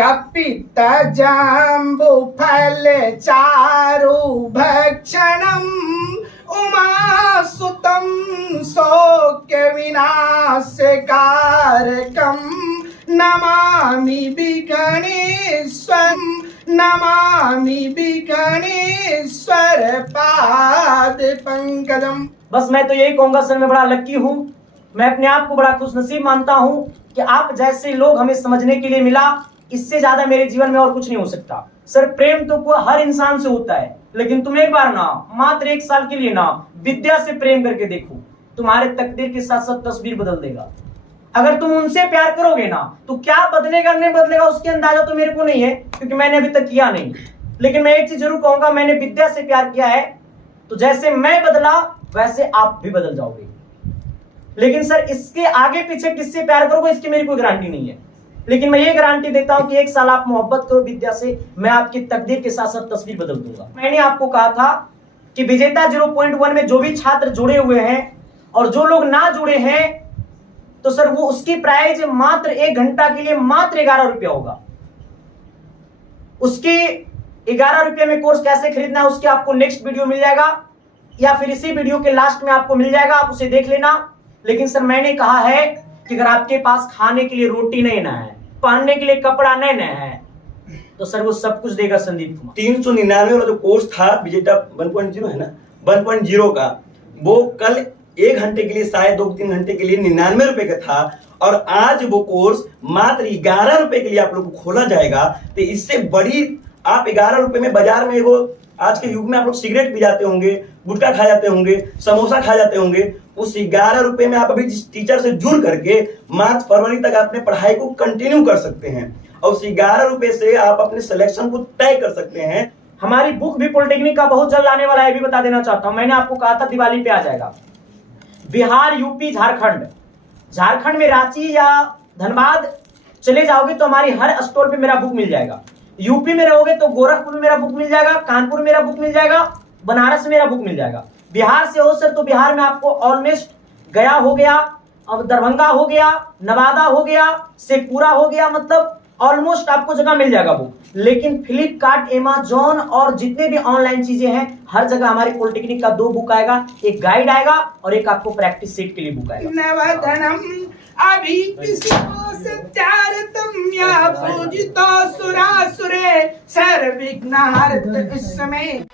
कपित जाम्बु फल चारु भक्षणम उमासुतं शोक्य विनाशकारकं नमामि विगणेश्वर पाद पंकजम। बस मैं तो यही कहूंगा सर, मैं बड़ा लक्की हूँ, मैं अपने आप को बड़ा खुशनसीब मानता हूँ कि आप जैसे लोग हमें समझने के लिए मिला। इससे ज्यादा मेरे जीवन में और कुछ नहीं हो सकता सर। प्रेम तो हर इंसान से होता है, लेकिन तुम एक बार ना, मात्र 1 साल के लिए ना, विद्या से प्रेम करके देखो, तुम्हारे तकदीर के साथ साथ तस्वीर बदल देगा। अगर तुम उनसे प्यार करोगे ना, तो क्या बदलेगा नहीं बदलेगा उसकी अंदाजा तो मेरे को नहीं है, क्योंकि मैंने अभी तक किया नहीं। लेकिन मैं एक चीज जरूर कहूंगा, मैंने विद्या से प्यार किया है, तो जैसे मैं बदला वैसे आप भी बदल जाओगे। लेकिन सर इसके आगे पीछे किससे प्यार करोगे इसकी मेरी कोई गारंटी नहीं है, लेकिन मैं ये गारंटी देता हूं कि 1 साल आप मोहब्बत करो विद्या से, मैं आपकी तकदीर के साथ साथ तस्वीर बदल दूंगा। मैंने आपको कहा था कि विजेता 0.1 में जो भी छात्र जुड़े हुए हैं और जो लोग ना जुड़े हैं, तो सर वो उसकी प्राइस मात्र 1 घंटा के लिए मात्र 11 रुपया होगा। उसकी 11 रुपये में कोर्स कैसे खरीदना है उसके आपको नेक्स्ट वीडियो मिल जाएगा, या फिर इसी वीडियो के लास्ट में आपको मिल जाएगा, आप उसे देख लेना। लेकिन सर मैंने कहा है कि अगर आपके पास खाने के लिए रोटी नहीं ना है, पहनने के लिए कपड़ा नहीं ना है, तो सर वो सब कुछ देगा संदीप कुमार। 399 वाला जो कोर्स था विजेता 1.0 है ना, 1.0 का, वो कल 1 घंटे के लिए, शायद 2-3 घंटे के लिए 99 रुपए का था, और आज वो कोर्स मात्र 11 रुपए के लिए आप लोग को खोला जाएगा। तो इससे बड़ी, आप 11 रुपए में बाजार में वो, आज के युग में आप लोग सिगरेट पी जाते होंगे, गुटखा खा जाते होंगे, समोसा खा जाते होंगे, उस 11 रुपए में आप अभी जिस टीचर से जुड़ करके मार्च फरवरी तक अपने पढ़ाई को कंटिन्यू कर सकते हैं, और उस 11 रुपए से आप अपने सिलेक्शन को तय कर सकते हैं। हमारी बुक भी पॉलिटेक्निक का बहुत जल्द आने वाला है, भी बता देना चाहता हूं। मैंने आपको कहा था दिवाली पे आ जाएगा। बिहार, यूपी, झारखंड में रांची या धनबाद चले जाओगे तो हमारी हर स्टोर पे मेरा बुक मिल जाएगा। यूपी में रहोगे तो गोरखपुर में मेरा बुक मिल जाएगा, कानपुर में मेरा बुक मिल जाएगा, बनारस में मेरा बुक मिल जाएगा। बिहार से हो सर तो बिहार में आपको ऑलमोस्ट गया हो गया, अब दरभंगा हो गया, नवादा हो गया, शेखपुरा हो गया, मतलब ऑलमोस्ट आपको जगह मिल जाएगा बुक। लेकिन फ्लिपकार्ट, अमेज़न और जितने भी ऑनलाइन चीजें हैं, हर जगह हमारे पॉलिटेक्निक का 2 बुक आएगा, एक गाइड आएगा और एक आपको प्रैक्टिस सेट के लिए बुक आएगा। नवधनम अभी पूजितो सुरासुरे सर्वविघ्नहर्त इसमें।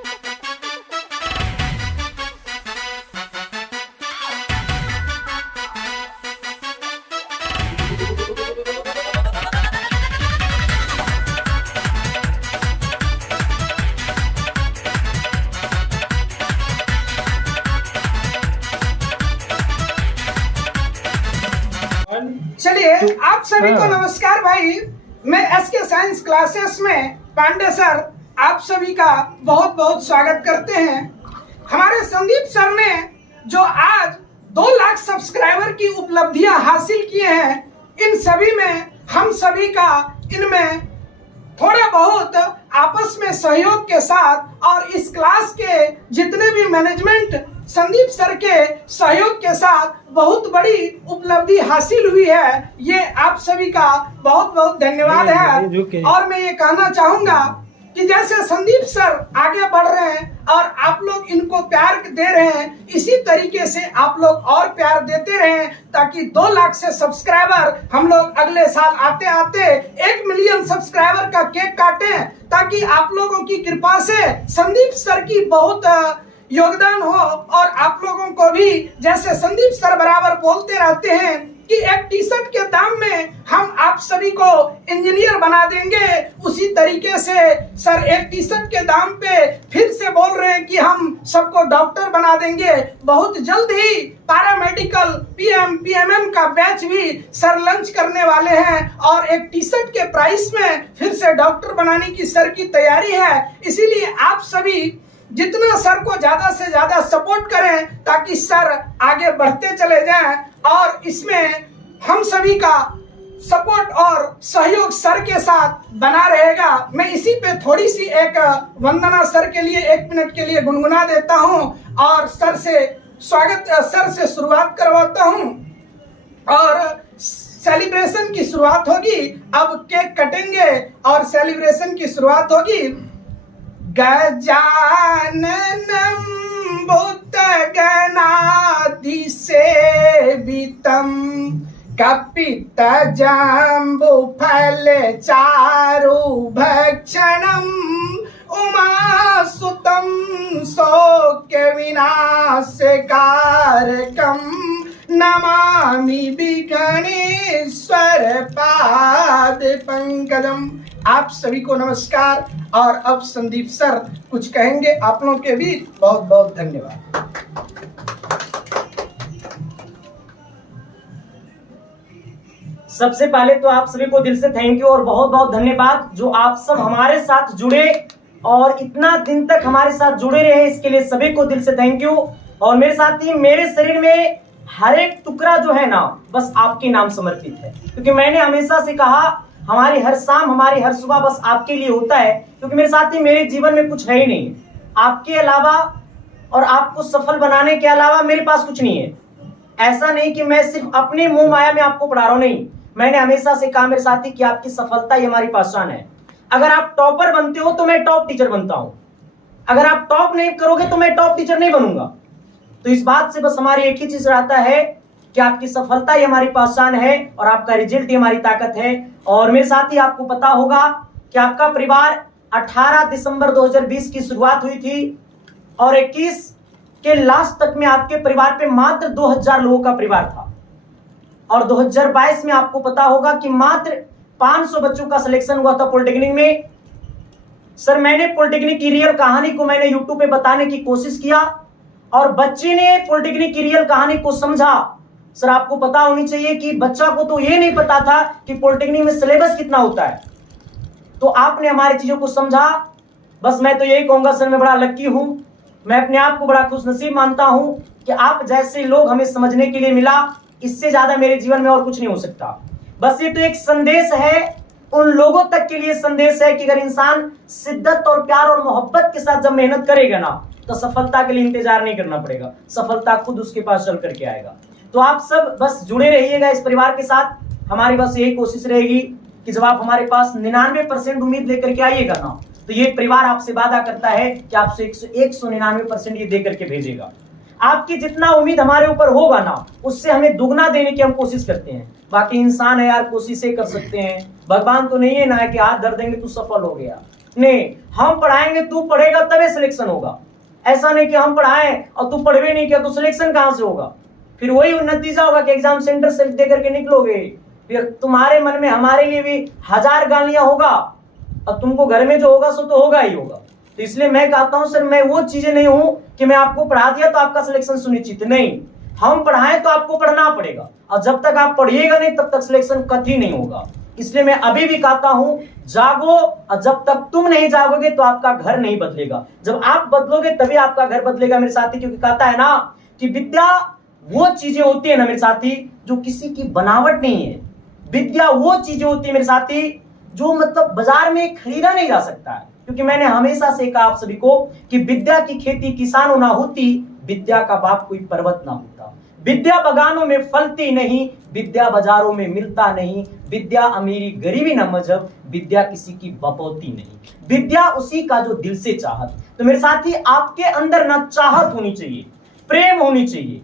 चलिए आप सभी को नमस्कार भाई, मैं एसके साइंस क्लासेस में पांडे सर आप सभी का बहुत बहुत स्वागत करते हैं। हमारे संदीप सर ने जो आज 2 लाख सब्सक्राइबर की उपलब्धियां हासिल किए हैं, इन सभी में हम सभी का इनमें थोड़ा बहुत आपस में सहयोग के साथ और इस क्लास के जितने भी मैनेजमेंट संदीप सर के सहयोग के साथ बहुत बड़ी उपलब्धि हासिल हुई है। ये आप सभी का बहुत बहुत धन्यवाद है। और मैं ये कहना चाहूंगा कि जैसे संदीप सर आगे बढ़ रहे हैं और आप लोग इनको प्यार दे रहे हैं, इसी तरीके से आप लोग और प्यार देते रहें, ताकि 2 लाख से सब्सक्राइबर हम लोग अगले साल आते आते 1 मिलियन सब्सक्राइबर का केक काटें, ताकि आप लोगों की कृपा से संदीप सर की बहुत योगदान हो। और आप लोगों को भी, जैसे संदीप सर बराबर बोलते रहते हैं कि एक टी-शर्ट के दाम में हम आप सभी को इंजीनियर बना देंगे, उसी तरीके से सर एक टी-शर्ट के दाम पे फिर से बोल रहे हैं कि हम सबको डॉक्टर बना देंगे। बहुत जल्द ही पैरामेडिकल पीएम पीएमएम का बैच भी सर लॉन्च करने वाले हैं, और एक टी-शर्ट के प्राइस में फिर से डॉक्टर बनाने की सर की तैयारी है। इसीलिए आप सभी जितना सर को ज्यादा से ज्यादा सपोर्ट करें, ताकि सर आगे बढ़ते चले जाएं, और इसमें हम सभी का सपोर्ट और सहयोग सर के साथ बना रहेगा। मैं इसी पे थोड़ी सी एक वंदना सर के लिए 1 मिनट के लिए गुनगुना देता हूं और सर से शुरुआत करवाता हूं। और सेलिब्रेशन की शुरुआत होगी। अब केक कटेंगे और सेलिब्रेशन की शुरुआत होगी। गजाननं भूतगणाधिसेवितं कपित्थजम्बुफलचारुभक्षणम् उमासुतं शोकविनाशकारकं नमामि विघ्नेश्वर पाद पंकजम। आप सभी को नमस्कार। और अब संदीप सर कुछ कहेंगे आप लोगों के भी बहुत बहुत धन्यवाद। सबसे पहले तो आप सभी को दिल से थैंक यू और बहुत बहुत धन्यवाद जो आप सब हमारे साथ जुड़े और इतना दिन तक हमारे साथ जुड़े रहे, इसके लिए सभी को दिल से थैंक यू। और मेरे साथ ही मेरे शरीर में हर एक टुकड़ा जो है ना बस आपके नाम समर्पित है, क्योंकि मैंने हमेशा से कहा हमारी हर शाम हमारी हर सुबह बस आपके लिए होता है, क्योंकि मेरे साथ ही मेरे जीवन में कुछ है ही नहीं आपके अलावा, और आपको सफल बनाने के अलावा मेरे पास कुछ नहीं है। ऐसा नहीं कि मैं सिर्फ अपने मुंह माया में आपको पढ़ा रहा हूं, नहीं, मैंने हमेशा से कहा मेरे साथी कि आपकी सफलता ही हमारी पहचान है। अगर आप टॉपर बनते हो तो मैं टॉप टीचर बनता हूं, अगर आप टॉप नहीं करोगे तो मैं टॉप टीचर नहीं बनूंगा। तो इस बात से बस हमारी एक ही चीज रहता है कि आपकी सफलता ही हमारी पहचान है और आपका रिजल्ट ही हमारी ताकत है। और मेरे साथ ही आपको पता होगा कि आपका परिवार 18 दिसंबर 2020 की शुरुआत हुई थी और 21 के लास्ट तक में आपके परिवार पे मात्र 2000 लोगों का परिवार था। और 2022 में आपको पता होगा कि मात्र 500 बच्चों का सिलेक्शन हुआ था पॉलिटेक्निक में। सर मैंने पॉलिटेक्निक की रियल कहानी को मैंने यूट्यूब पे बताने की कोशिश किया और बच्चे ने पॉलिटेक्निक की रियल कहानी को समझा। सर आपको पता होनी चाहिए कि बच्चा को तो ये नहीं पता था कि पॉलिटेक्निक में सिलेबस कितना होता है, तो आपने हमारी चीजों को समझा। बस मैं तो यही कहूंगा सर मैं बड़ा लक्की हूं, मैं अपने आप को बड़ा खुशनसीब मानता हूं कि आप जैसे लोग हमें समझने के लिए मिला, इससे ज्यादा मेरे जीवन में और कुछ नहीं हो सकता। बस ये तो एक संदेश है उन लोगों तक के लिए, संदेश है कि अगर इंसान शिद्दत और प्यार और मोहब्बत के साथ जब मेहनत करेगा ना तो सफलता के लिए इंतजार नहीं करना पड़ेगा, सफलता खुद उसके पास चल करके आएगा। तो आप सब बस जुड़े रहिएगा इस परिवार के साथ। हमारी बस यही कोशिश रहेगी कि जब आप हमारे पास 99% उम्मीद लेकर के आइएगा ना तो ये परिवार आपसे वादा करता है कि आपसे 199% ये दे करके भेजेगा। आपकी जितना उम्मीद हमारे ऊपर होगा ना उससे हमें दुगना देने की हम कोशिश करते हैं। बाकी इंसान है यार, कोशिशें कर सकते हैं, भगवान तो नहीं है ना कि हाथ धर देंगे तू सफल हो गया। नहीं, हम पढ़ाएंगे तू पढ़ेगा तभी सिलेक्शन होगा। ऐसा नहीं कि हम पढ़ाएं और तू पढ़वे नहीं किया तो सिलेक्शन कहां से होगा। फिर वही नतीजा होगा कि एग्जाम सेंटर से दे करके निकलोगे, फिर तुम्हारे मन में हमारे लिए भी 1000 गालियां होगा और तुमको घर में जो होगा सो तो होगा ही होगा। तो इसलिए मैं कहता हूं सर मैं वो चीजें नहीं हूं कि मैं आपको पढ़ा दिया तो आपका सिलेक्शन सुनिश्चित, नहीं, हम पढ़ाएं तो आपको पढ़ना पड़ेगा और जब तक आप पढ़िएगा नहीं तब तक सिलेक्शन कभी नहीं होगा। इसलिए मैं अभी भी कहता हूं जागो, और जब तक तुम नहीं जागोगे तो आपका घर नहीं बदलेगा, जब आप बदलोगे तभी आपका घर बदलेगा मेरे साथी। क्योंकि कहता है ना कि विद्या वो चीजें होती है ना मेरे साथी जो किसी की बनावट नहीं है, विद्या वो चीजें होती है मेरे साथी जो मतलब बाजार में खरीदा नहीं जा सकता है। क्योंकि मैंने हमेशा से कहा आप सभी को कि विद्या की खेती किसानों ना होती, विद्या का बाप कोई पर्वत ना होता, विद्या बगानों में फलती नहीं, विद्या बाजारों में मिलता नहीं, विद्या अमीरी गरीबी न मजहब, विद्या किसी की बपौती नहीं, विद्या उसी का जो दिल से चाहत। तो मेरे साथी आपके अंदर ना चाहत होनी चाहिए, प्रेम होनी चाहिए।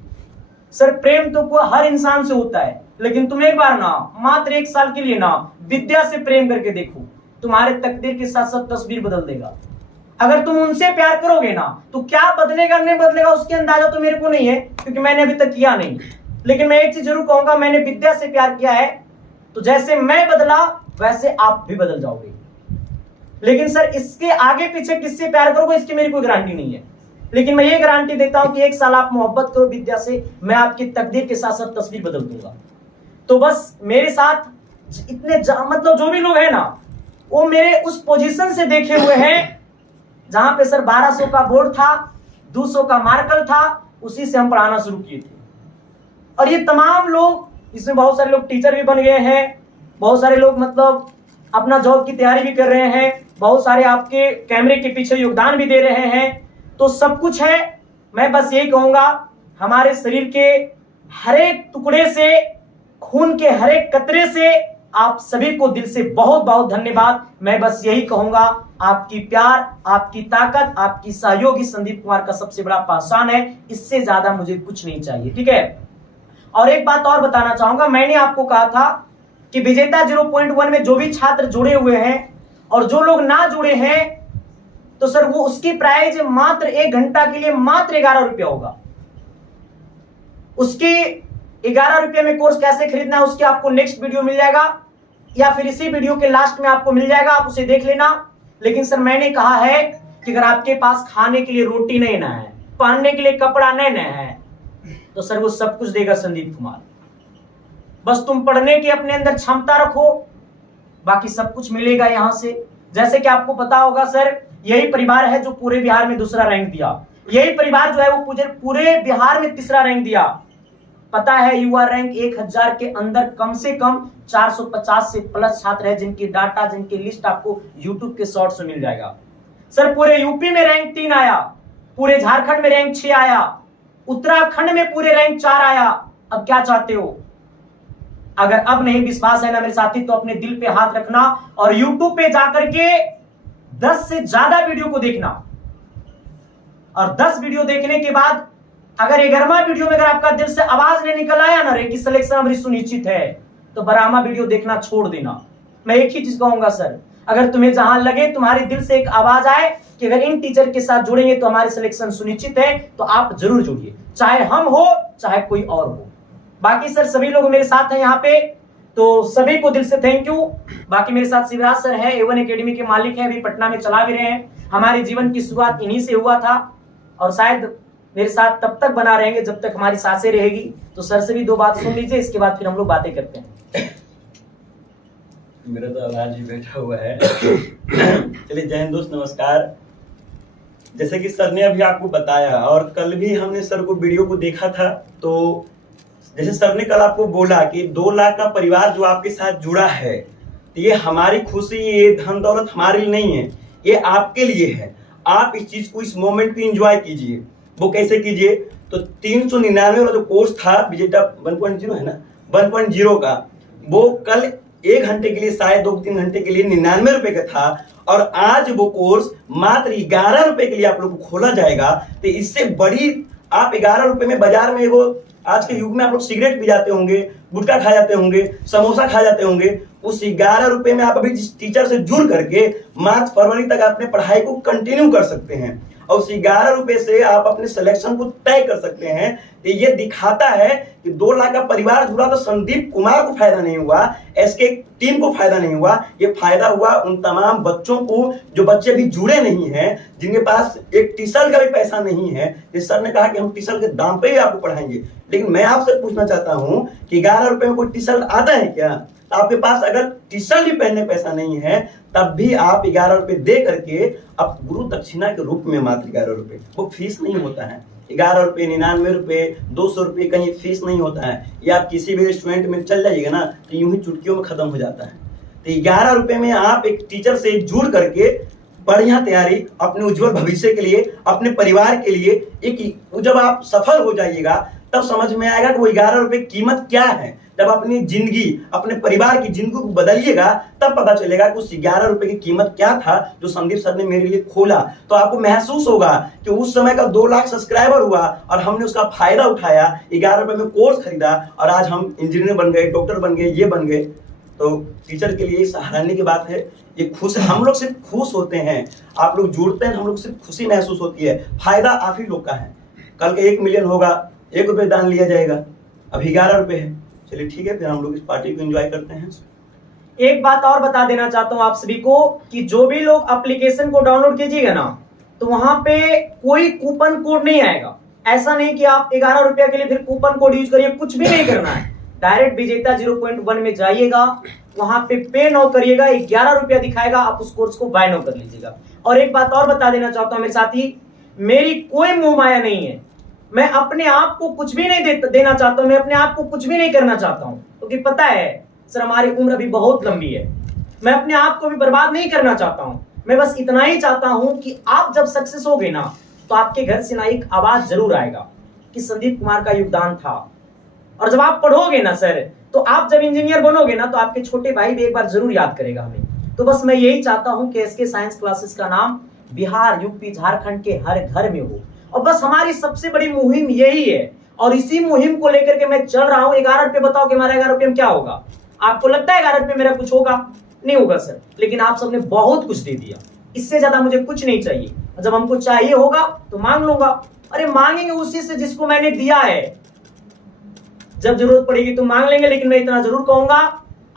सर प्रेम तो हर इंसान से होता है, लेकिन तुम एक बार ना मात्र 1 साल के लिए ना विद्या से प्रेम करके देखो, तुम्हारे तकदीर के साथ साथ तस्वीर बदल देगा। अगर तुम उनसे प्यार करोगे ना तो क्या बदलेगा नहीं बदलेगा उसकी अंदाजा तो मेरे को नहीं है, क्योंकि मैंने अभी तक किया नहीं। लेकिन मैं एक चीज जरूर कहूंगा, मैंने विद्या से प्यार किया है तो जैसे मैं बदला वैसे आप भी बदल जाओगे। लेकिन सर इसके आगे पीछे किससे प्यार करोगे इसकी मेरी कोई गारंटी नहीं है, लेकिन मैं ये गारंटी देता हूं कि 1 साल आप मोहब्बत करो विद्या से, मैं आपकी तकदीर के साथ साथ तस्वीर बदल दूंगा। तो बस मेरे साथ इतने मतलब जो भी लोग हैं ना वो मेरे उस पोजीशन से देखे हुए हैं जहां पे सर 1200 का बोर्ड था, 200 का मार्कर था, उसी से हम पढ़ाना शुरू किए थे। और ये तमाम लोग, इसमें बहुत सारे लोग टीचर भी बन गए हैं, बहुत सारे लोग मतलब अपना जॉब की तैयारी भी कर रहे हैं, बहुत सारे आपके कैमरे के पीछे योगदान भी दे रहे हैं। तो सब कुछ है। मैं बस यही कहूंगा हमारे शरीर के हर एक टुकड़े से खून के हर एक कतरे से आप सभी को दिल से बहुत बहुत धन्यवाद। मैं बस यही कहूंगा, आपकी प्यार, आपकी ताकत, आपकी सहयोगी संदीप कुमार का सबसे बड़ा पहचान है। इससे ज्यादा मुझे कुछ नहीं चाहिए, ठीक है। और एक बात और बताना चाहूंगा, मैंने आपको कहा था कि विजेता 0.1 में जो भी छात्र जुड़े हुए हैं और जो लोग ना जुड़े हैं, तो सर वो उसकी प्राइस मात्र 1 घंटा के लिए मात्र 11 रुपया होगा। उसकी 11 रुपये में कोर्स कैसे खरीदना है उसकी आपको नेक्स्ट वीडियो मिल जाएगा, या फिर इसी वीडियो के लास्ट में आपको मिल जाएगा, आप उसे देख लेना। लेकिन सर मैंने कहा है कि अगर आपके पास खाने के लिए रोटी नहीं ना है, पहनने के लिए कपड़ा नहीं ना है, तो सर वो सब कुछ देगा संदीप कुमार। बस तुम पढ़ने की अपने अंदर क्षमता रखो, बाकी सब कुछ मिलेगा यहां से। जैसे कि आपको पता होगा सर, यही परिवार है जो पूरे बिहार में दूसरा रैंक दिया। यही परिवार जो है वो पूरे बिहार में तीसरा रैंक दिया। पता है युवा रैंक 1000 के अंदर कम से कम 450 से प्लस छात्र है जिनकी डाटा, जिनकी लिस्ट आपको यूट्यूब के शॉर्ट्स में मिल जाएगा। सर पूरे यूपी में रैंक 3 आया, पूरे झारखंड में रैंक 6 आया, उत्तराखंड में पूरे रैंक 4 आया। अब क्या चाहते हो? अगर अब नहीं विश्वास है ना मेरे साथी, तो अपने दिल पे हाथ रखना और यूट्यूब पे जाकर के 10 से ज्यादा वीडियो को देखना, और 10 वीडियो देखने के बाद अगर 11वां वीडियो में अगर आपका दिल से आवाज नहीं निकल आया ना रे कि सिलेक्शन हमारी सुनिश्चित है, तो 12वां वीडियो देखना छोड़ देना। मैं एक ही चीज कहूंगा सर, अगर तुम्हें जहां लगे तुम्हारे दिल से एक आवाज आए कि अगर इन टीचर के साथ जुड़ेंगे तो हमारे सिलेक्शन सुनिश्चित है, तो आप जरूर जुड़िए, चाहे हम हो चाहे कोई और हो। बाकी सर सभी लोग मेरे साथ हैं यहाँ पे, तो सभी को दिल से थैंक यू। बाकी मेरे साथ शिवराज सर है, A1 एकेडमी के मालिक हैं, अभी पटना में चला भी रहे हैं। हमारे जीवन की शुरुआत इन्हीं से हुआ था और शायद मेरे साथ तब तक बना रहेंगे जब तक हमारी सांसें रहेगी। तो सर से भी 2 बात सुन लीजिए, इसके बाद फिर हम लोग बातें करते हैं। मेरा तो आवाज ही बैठा हुआ है। चलिए जय हिंद दोस्त, नमस्कार। जैसे कि सर ने अभी आपको बताया और कल भी हमने सर को वीडियो को देखा था, तो जैसे सर ने कल आपको बोला कि 2 लाख का परिवार जो आपके साथ जुड़ा है, तो ये हमारी खुशी, ये धन दौलत हमारे लिए नहीं है, ये आपके लिए है। आप इस चीज को, इस मोमेंट को एंजॉय कीजिए। वो कैसे कीजिए? तो 399 वाला जो कोर्स था विजेता 1.0 है ना, 1.0 का, वो कल 1 घंटे के लिए, शायद 2-3 घंटे के लिए 99 रुपए का था, और आज वो कोर्स मात्र 11 रुपए के लिए आप लोग को खोला जाएगा। तो इससे बड़ी, आप 11 रुपए में बाजार में वो आज के युग में आप लोग सिगरेट पी जाते होंगे, गुटखा खा जाते होंगे, समोसा खा जाते होंगे, उस 11 रुपए में आप अभी जिस टीचर से जुड़ करके मार्च फरवरी तक अपने पढ़ाई को कंटिन्यू कर सकते हैं, और उस 11 रुपए से आप अपने सिलेक्शन को तय कर सकते हैं। तो ये दिखाता है कि 2 लाख का परिवार जुड़ा, तो संदीप कुमार को फायदा नहीं हुआ, एसके टीम को फायदा नहीं हुआ, ये फायदा हुआ उन तमाम बच्चों को जो बच्चे भी जुड़े नहीं हैं, जिनके पास एक टीचर का भी पैसा नहीं है। इस सर ने कहा कि हम टीचर के दाम पे ही आपको पढ़ाएंगे, लेकिन मैं आपसे पूछना चाहता हूं कि 11 रुपए में कोई टीचर आता है क्या? आपके पास अगर टीचर भी पहनने पैसा नहीं है, तब भी आप 11 रुपए दे करके अब गुरु दक्षिणा के रूप में मात्र 11 रुपए, वो फीस नहीं होता है। 11 रुपए, 99 रुपए, 200 रुपए कहीं फीस नहीं होता है। ये आप किसी भी रेस्टोरेंट में चल जाइएगा ना, तो यूं ही चुटकियों में खत्म हो जाता है। तो 11 रुपए में आप एक टीचर से जुड़ करके बढ़िया तैयारी अपने उज्जवल भविष्य के लिए, अपने परिवार के लिए, एक जब आप सफल हो जाइएगा तब समझ में आएगा कि वो 11 रुपए कीमत क्या है। जब अपनी जिंदगी, अपने परिवार की जिंदगी को बदलिएगा, तब पता चलेगा कि उस 11 रुपए की कीमत क्या था जो संदीप सर ने मेरे लिए खोला। तो आपको महसूस होगा कि उस समय का 2 लाख सब्सक्राइबर हुआ और हमने उसका फायदा उठाया, 11 रुपए में कोर्स खरीदा, और आज हम इंजीनियर बन गए, डॉक्टर बन गए, ये बन गए। तो टीचर के लिए सराहनीय की बात है। ये खुश, हम लोग सिर्फ खुश होते हैं, आप लोग जुड़ते हैं, हम लोग सिर्फ खुशी महसूस होती है। फायदा आप ही लोग का है। कल के 1 मिलियन होगा, 1 रुपए दान लिया जाएगा, अभी 11 रुपए है। चलिए ठीक है, फिर हम लोग इस पार्टी को एंजॉय करते हैं। एक बात और बता देना चाहता हूं आप सभी को कि जो भी लोग एप्लीकेशन को डाउनलोड कीजिएगा ना, तो वहां पे कोई कूपन कोड नहीं आएगा। ऐसा नहीं कि आप 11 रुपया के लिए फिर कूपन कोड यूज करिए, कुछ भी नहीं करना है। डायरेक्ट विजेता 0.1 में जाइएगा, वहां पे नाउ करिएगा, 11 रुपया दिखाएगा, आप उस कोर्स को बाय नाउ कर लीजिएगा। और एक बात और बता देना चाहता हूं मेरे साथी, मेरी कोई मोह माया नहीं है। मैं अपने आप को कुछ भी नहीं देना चाहता हूं, मैं अपने आप को कुछ भी नहीं करना चाहता हूं, क्योंकि पता है सर हमारी उम्र अभी बहुत लंबी है। मैं अपने आप को भी बर्बाद नहीं करना चाहता हूं। मैं बस इतना ही चाहता हूं कि आप जब सक्सेस हो गए ना, तो आपके घर से ना एक आवाज जरूर आएगा कि संदीप कुमार का योगदान था। और जब आप पढ़ोगे ना सर, तो आप जब इंजीनियर बनोगे ना तो आपके छोटे भाई भी एक बार जरूर याद करेगा हमें। तो बस मैं यही चाहता हूं कि एसके साइंस क्लासेस का नाम बिहार, यूपी, झारखंड के हर घर में हो, और बस हमारी सबसे बड़ी मुहिम यही है, और इसी मुहिम को लेकर के मैं चल रहा हूं। 11 रुपए बताओ कि हमारा 11 रुपए में क्या होगा? आपको लगता है 11 रुपए मेरा कुछ होगा? नहीं होगा सर, लेकिन आप सबने बहुत कुछ दे दिया, इससे ज्यादा मुझे कुछ नहीं चाहिए। जब हमको चाहिए होगा तो मांग लूंगा। अरे मांगेंगे उसी से जिसको मैंने दिया है, जब जरूरत पड़ेगी तो मांग लेंगे। लेकिन मैं इतना जरूर कहूंगा,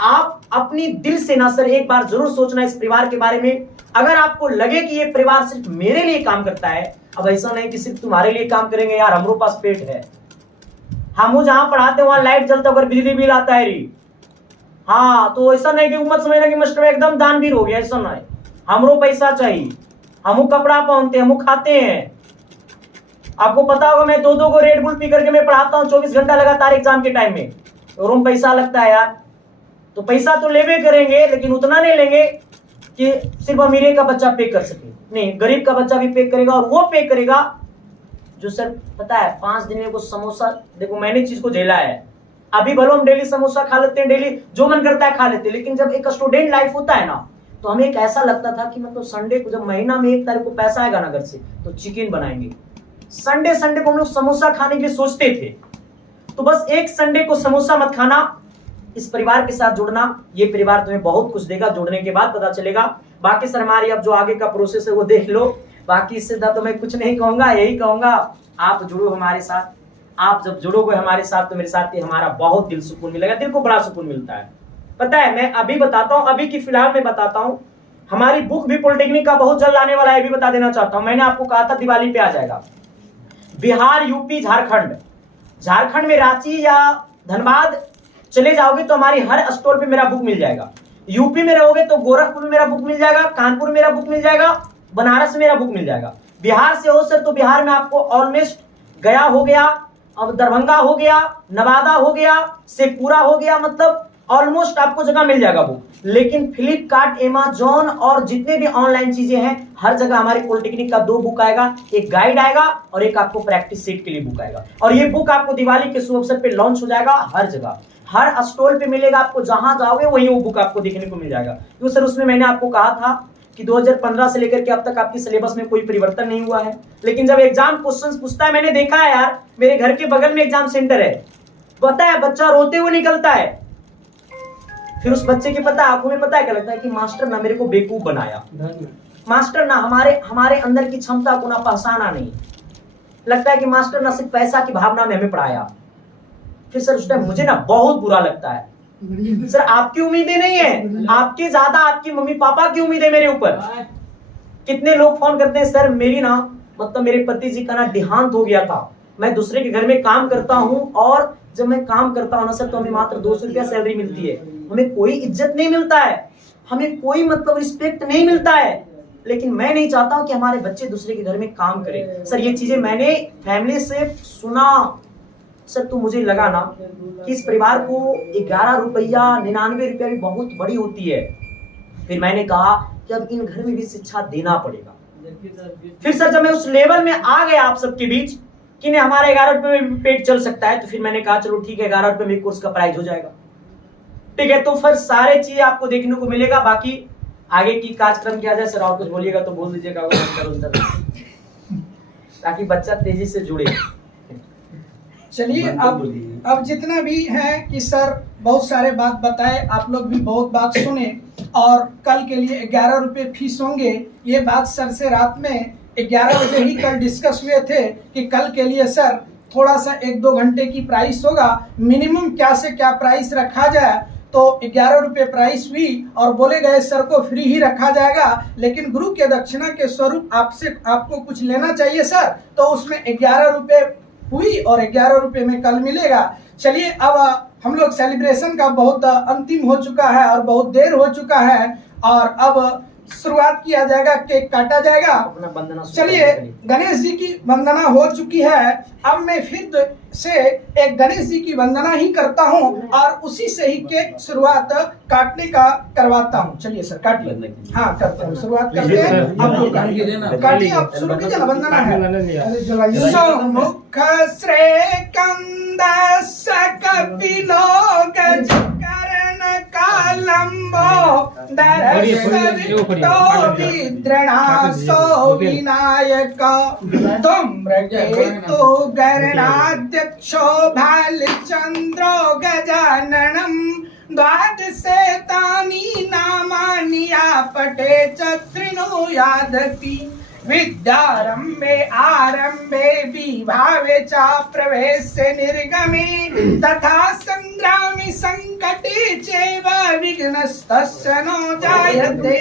आप अपनी दिल से ना सर एक बार जरूर सोचना इस परिवार के बारे में। अगर आपको लगे कि ये परिवार सिर्फ मेरे लिए काम करता है, अब ऐसा नहीं कि सिर्फ तुम्हारे लिए काम करेंगे यार, हमारे पास पेट है, हम जहां पढ़ाते वहां लाइट जलता अगर बिजली बिल आता है री, हाँ, तो ऐसा नहीं कि उम्मत समझना कि मास्टर एकदम दानवीर हो गया, ऐसा नहीं। हमरो पैसा चाहिए, हम कपड़ा पहनते, हम खाते हैं। आपको पता होगा मैं 2-2 को रेड बुल पी करके मैं पढ़ाता हूँ 24 घंटा लगातार एग्जाम के टाइम में, और उन पैसा लगता है यार। तो पैसा तो लेवे करेंगे, लेकिन उतना नहीं लेंगे कि सिर्फ अमीरे का बच्चा पे कर सके, नहीं, गरीब का बच्चा भी पे करेगा, और वो पे करेगा जो सर पता है 5 दिन में को समोसा, देखो मैंने चीज को झेला है। अभी भलो हम डेली समोसा खा लेते हैं, डेली जो मन करता है खा लेते हैं, लेकिन जब एक स्टूडेंट लाइफ होता है ना, तो हमें एक ऐसा लगता था कि मतलब संडे को, जब महीना में 1 तारीख को पैसा आएगा ना घर से, तो चिकन बनाएंगे। संडे को हम लोग समोसा खाने के लिए सोचते थे। तो बस एक संडे को समोसा मत खाना, इस परिवार के साथ जुड़ना, ये परिवार तुम्हें बहुत कुछ देगा, जुड़ने के बाद पता चलेगा। बाकी सर हमारी अब जो आगे का प्रोसेस है वो देख लो, बाकी इससे तो मैं कुछ नहीं कहूंगा, यही कहूंगा आप जुड़ो हमारे साथ। आप जब जुड़ोगे हमारे साथ तो मेरे साथ ही हमारा बहुत दिल सुकून मिलेगा, दिल को बड़ा सुकून मिलता है। पता है मैं अभी बताता हूँ, अभी की फिलहाल में बताता हूँ, हमारी बुक भी पॉलिटेक्निक का बहुत जल्द आने वाला है, भी बता देना चाहता हूँ। मैंने आपको कहा था दिवाली पे आ जाएगा। बिहार, यूपी, झारखंड में रांची या धनबाद चले जाओगे तो हमारी हर स्टोर पे मेरा बुक मिल जाएगा। यूपी में रहोगे तो गोरखपुर में मेरा बुक मिल जाएगा, कानपुर में मेरा बुक मिल जाएगा, बनारस में मेरा बुक मिल जाएगा। बिहार से हो सर तो बिहार में आपको ऑलमोस्ट गया हो गया, अब दरभंगा हो गया, नवादा हो गया, शेखपुरा हो गया, मतलब ऑलमोस्ट आपको जगह मिल जाएगा बुक। लेकिन फ्लिपकार्ट, अमेज़न और जितने भी ऑनलाइन चीजें हैं, हर जगह हमारे पॉलिटेक्निक का 2 बुक आएगा, एक गाइड आएगा और एक आपको प्रैक्टिस सेट के लिए बुक आएगा। और ये बुक आपको दिवाली के शुभ अवसर पे लॉन्च हो जाएगा, हर जगह हर स्टॉल पे मिलेगा, आपको जहां जाओगे वहीं वो बुक आपको देखने को मिल जाएगा। क्यों सर, उसमें मैंने आपको कहा था कि 2015 से लेकर के अब तक आपकी सिलेबस में कोई परिवर्तन नहीं हुआ है, लेकिन जब एग्जाम क्वेश्चंस पूछता है, मैंने देखा है यार, मेरे घर के बगल में एग्जाम सेंटर है, पता है बच्चा रोते हुए निकलता है, फिर उस बच्चे के पता आंखों में पता है क्या लगता है कि मास्टर ना मेरे को बेवकूफ बनाया, मास्टर ना हमारे अंदर की क्षमता को ना पहचाना नहीं, लगता है कि मास्टर ना सिर्फ पैसा की भावना में हमें पढ़ाया। फिर सर उस टाइम मुझे ना बहुत बुरा लगता है। सर आपकी उम्मीदें नहीं है, आपके ज्यादा आपकी मम्मी पापा की उम्मीदें मेरे ऊपर। कितने लोग फोन करते हैं, सर मेरी ना मतलब मेरे पति जी का ना देहांत हो गया था, मैं दूसरे के घर में काम करता हूँ, और जब मैं काम करता हूँ ना सर तो हमें मात्र 200 रुपया सैलरी मिलती है, हमें कोई इज्जत नहीं मिलता है, हमें कोई मतलब रिस्पेक्ट नहीं मिलता है। लेकिन मैं नहीं चाहता हूँ कि हमारे बच्चे दूसरे के घर में काम करें। सर ये चीजें मैंने फैमिली से सुना सर, तो मुझे लगा ना कि इस परिवार को 11 रुपया 99 रुपया भी बहुत बड़ी होती है। फिर मैंने कहा कि अब इन घर में भी शिक्षा देना पड़ेगा। फिर सर जब मैं उस लेवल में आ गया आप सबके बीच कि नहीं हमारे 11 रुपये में पेट चल सकता है, तो फिर मैंने कहा चलो ठीक है 11 रुपये में कोर्स का प्राइस हो जाएगा, ठीक है। तो फिर सारे चीज आपको देखने को मिलेगा। बाकी आगे की कार्यक्रम किया जाए सर, और कुछ बोलिएगा तो बोल दीजिएगा ताकि बच्चा तेजी से जुड़े। चलिए अब जितना भी है कि सर बहुत सारे बात बताए, आप लोग भी बहुत बात सुने, और कल के लिए 11 रुपये फीस होंगे, ये बात सर से रात में 11 बजे ही कल डिस्कस हुए थे कि कल के लिए सर थोड़ा सा 1-2 घंटे की प्राइस होगा, मिनिमम क्या से क्या प्राइस रखा जाए। तो 11 रुपये प्राइस हुई और बोले गए सर को फ्री ही रखा जाएगा, लेकिन गुरु के दक्षिणा के स्वरूप आपको कुछ लेना चाहिए सर, तो उसमें 11 रुपये हुई और 11 रुपये में कल मिलेगा। चलिए अब हम लोग सेलिब्रेशन का बहुत अंतिम हो चुका है और बहुत देर हो चुका है, और अब शुरुआत किया जाएगा, केक काटा जाएगा। चलिए गणेश जी की वंदना हो चुकी है, अब मैं फिर से एक गणेश जी की वंदना ही करता हूं और उसी से ही केक शुरुआत काटने का करवाता हूं। चलिए सर काटिए। हाँ करते हैं, शुरुआत करते हैं। आप लोग काटिए, आप शुरू कीजिए ना, वंदना है। सौमुख श्रेय छन्दस्य कपिलो गजकर्ण कालम्बो दर्शवितो विद्रणासो विनायक धूम्रकेतु गणनाध्यक्षो भालचन्द्रो गजाननम् द्वादशेतानि नामानि आपटे च शृणुयादपि विद्यारम्भे आरम्भे विभावे च प्रवेशे निर्गमे तथा संग्रामे संकटे चैव विघ्नस्तस्य न जायते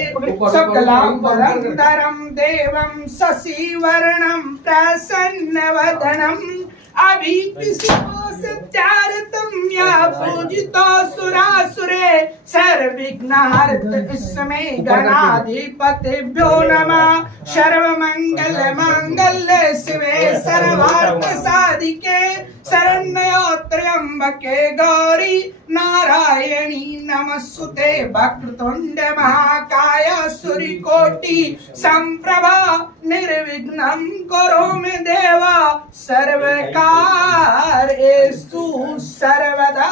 शुक्लाम्बरधरं देवं शशिवर्णं प्रसन्नवदनम् अभीतिसत्यारतं या पूजितो सुरासुरे सर्वविघ्नहर्त इसमे गणाधिपतिभ्यो नमः सर्वमंगल मांगल्य शिवे सर्वार्थ साधिके शरण्यो त्र्यंबके गौरी नारायणी नमस्तुते वक्रतुंड महाकाय सूर्यकोटि संप्रभा निर्विघ्नं कुरु मे देवा सर्वकार्येषु सर्वदा।